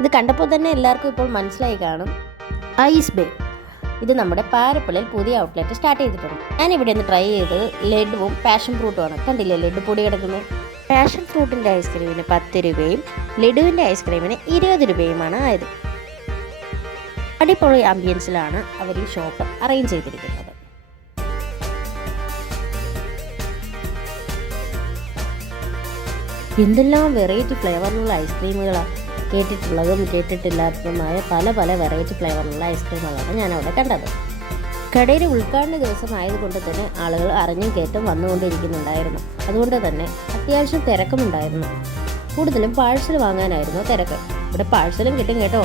ഇത് കണ്ടപ്പോൾ തന്നെ എല്ലാവർക്കും ഇപ്പോൾ മനസ്സിലായി കാണും, ഐസ് ബേ. ഇത് നമ്മുടെ പാരപ്പള്ളിയിൽ പുതിയ ഔട്ട്ലെറ്റ് സ്റ്റാർട്ട് ചെയ്തിട്ടുണ്ട്. ഞാനിവിടെ നിന്ന് ട്രൈ ചെയ്തത് ലഡുവും പാഷൻ ഫ്രൂട്ടുമാണ്. കണ്ടില്ലേ ലഡു പൊടി കിടക്കുന്നത്. പാഷൻ ഫ്രൂട്ടിൻ്റെ ഐസ്ക്രീമിന് 10 രൂപയും ലഡുവിൻ്റെ ഐസ്ക്രീമിന് 20 രൂപയുമാണ് ആയത്. അടിപൊളി ആംബിയൻസിലാണ് അവർ ഈ ഷോപ്പ് അറേഞ്ച് ചെയ്തിരിക്കുന്നത്. എന്തെല്ലാം വെറൈറ്റി ഫ്ലേവറിലുള്ള ഐസ്ക്രീമുകളാണ്. കേട്ടിട്ടുള്ളതും കേട്ടിട്ടില്ലാത്തതുമായ പല പല വെറൈറ്റി ഫ്ലേവറിലുള്ള ഐസ്ക്രീമുകളാണ് ഞാൻ അവിടെ കണ്ടത്. കടയിൽ ഉദ്ഘാടന ദിവസം ആയതുകൊണ്ട് തന്നെ ആളുകൾ അറിഞ്ഞും കേട്ടും വന്നുകൊണ്ടിരിക്കുന്നുണ്ടായിരുന്നു. അതുകൊണ്ട് തന്നെ അത്യാവശ്യം തിരക്കുമുണ്ടായിരുന്നു. കൂടുതലും പാഴ്സൽ വാങ്ങാനായിരുന്നു തിരക്ക്. ഇവിടെ പാഴ്സലും കിട്ടും കേട്ടോ.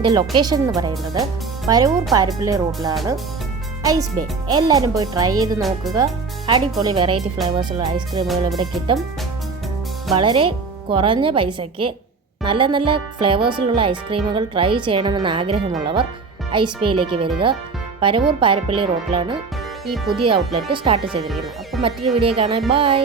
ഇതിൻ്റെ ലൊക്കേഷൻ എന്ന് പറയുന്നത് പരവൂർ പാരപ്പള്ളി റോഡിലാണ് ഐസ് ബേ. എല്ലാവരും പോയി ട്രൈ ചെയ്ത് നോക്കുക. അടിപൊളി വെറൈറ്റി ഫ്ലേവേഴ്സുള്ള ഐസ്ക്രീമുകൾ ഇവിടെ കിട്ടും. വളരെ കുറഞ്ഞ പൈസയ്ക്ക് നല്ല നല്ല ഫ്ലേവേഴ്സിലുള്ള ഐസ്ക്രീമുകൾ ട്രൈ ചെയ്യണമെന്ന് ആഗ്രഹമുള്ളവർ ഐസ് ബേയിലേക്ക് വരിക. പരവൂർ പാരപ്പള്ളി റോഡിലാണ് ഈ പുതിയ ഔട്ട്ലെറ്റ് സ്റ്റാർട്ട് ചെയ്തിരിക്കുന്നത്. അപ്പോൾ മറ്റൊരു വീഡിയോ കാണാം. ബൈ.